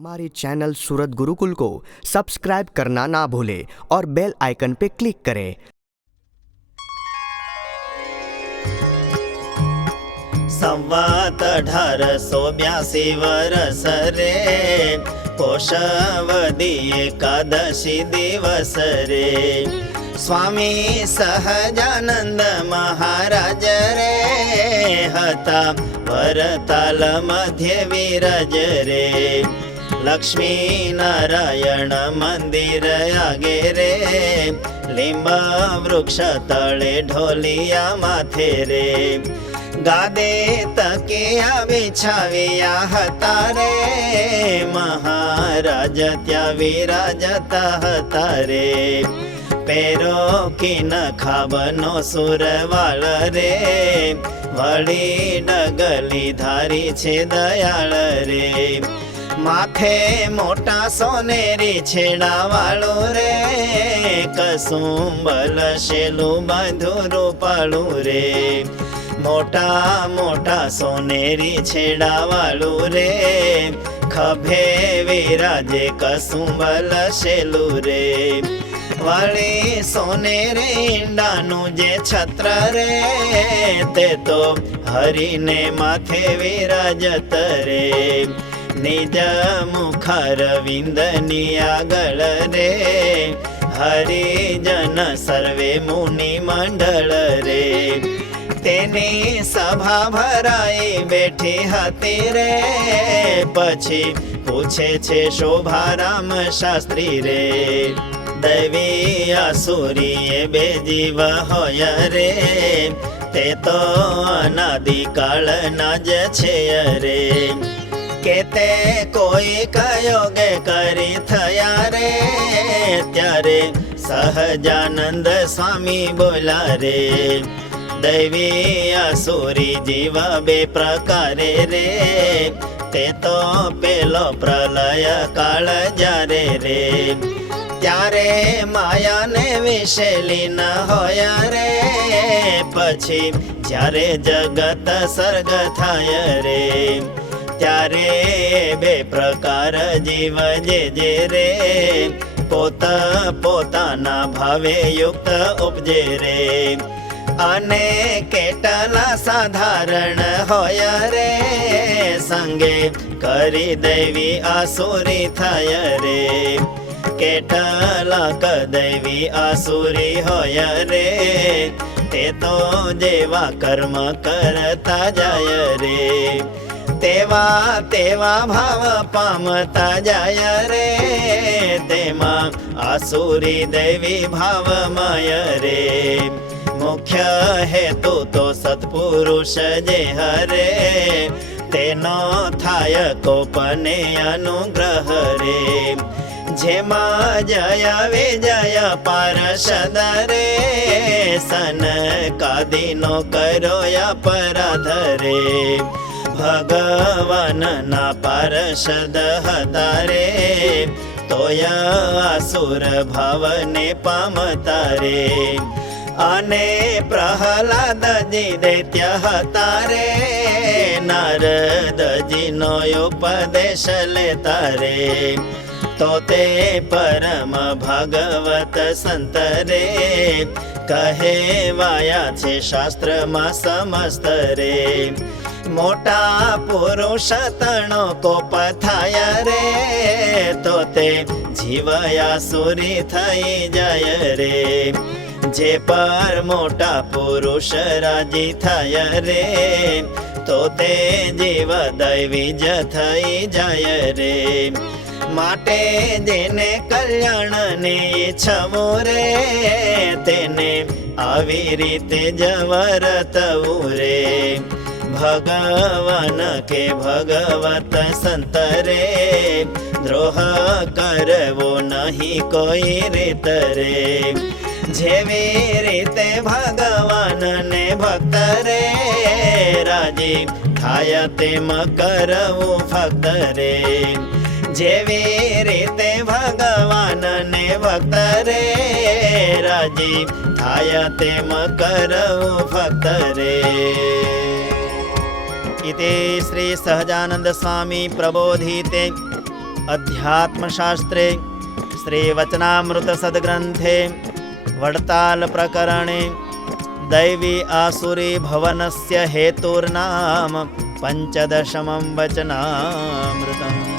हमारे चैनल सूरत गुरुकुल को सब्सक्राइब करना ना भूलें और बेल आइकन पे क्लिक करें। संवात 1882 वर्ष रे, कोशवदी एकादशी दिवस रे। स्वामी सहजानंद महाराज रे, हता वरताल मध्य विराज रे। लक्ष्मी नारायण मंदिर आगे रे, लिंबा वृक्ष तळे ढोलिया माथे रे। गादे तकिया बिछाविया हता रे, महाराज त्या विराजता हता रे। पेरो किन खाबनो सुरवाळ रे, वળી डगली धारी छे दयाळ रे। माथे मोटा सोनेरी छेडावाळो रे, कसुंबल शेलू बांधू रूपाळू रे। मोटा मोटा सोनेरी छेडावाळू रे, खभे विराजे कसुंबल शेलू रे। वળી सोनेरे ઈંડાનું જે છત્ર રે, તે તો હરીને માથે વિરાજત રે। નિજ મુખાર વિંદની આગળ રે, હરિજન સર્વે મુનિ મંડળ રે। તેની સભા ભરાઈ બેઠી હતી રે, પછી પૂછે છે શોભારામ શાસ્ત્રી રે। दैवी आसुरी बे जीव होय रे, ते तो अनादि काल ना ज छे रे। के ते कोई कयोगे करी थया रे, त्यारे सहजानंद स्वामी बोला रे। दैवी आसुरी जीव बे प्रकारे रे, ते तो पेलो प्रलय काल जारे रे। त्यारे माया ने विशेली न होया रे, पछी ज्यारे जगत सर्ग थाय रे। त्यारे बे प्रकार जीव जे रे, पोत पोताना भावे युक्त उपजे रे। अने केटला साधारण होया रे, संगे करी दैवी आसुरी थाय रे। केटलाक दैवी आसुरी होय रे, ते तो जेवा कर्म करता जाय रे। तेवा तेवा भाव पामता जाय रे, तेमा आसुरी दैवी भावमय रे। मुख्य हेतु तो सत्पुरुष जे हरे, तेनो थाय कोपने अनुग्रह रे। जेमा जय विजय पार्षद रे, सनकादिनो करो अपराध रे। भगवान ना पार्षद हता रे, तोया असुर भावने पामता रे। अने प्रहलाद जी दैत्य हता रे, नारद जी नो उपदेश लेता रे। तो ते परम भागवत संत रे, कहे वाया छे शास्त्र मा समस्त रे। मोटा पुरुष तणो कोप थाय रे, तो ते जीवया सुरी थई जाय रे। जे पर मोटा पुरुष राजी थाय रे, तो ते जीव दैवी ज थई जाय रे। माटे जेने कल्याण ने इच्छवो रे, तेने आवी रीते जवरतवू रे। भगवान के भगवत संत रे, द्रोह करवो नहीं कोई रीत रे। जेवी रीते भगवान ने भक्त रे, राजी थाय तेम करवू भक्त रे। जेवी रीते भगवान ने भक्त रे, राजी थाय तेम करवू भक्त रे। इति श्री सहजानंद स्वामी प्रबोधिते अध्यात्मशास्त्रे श्रीवचनामृतसद्ग्रन्थे वड्तालप्रकरणे दैवी आसुरी भवनस्य हेतुर्नाम 15 वचनामृतम्।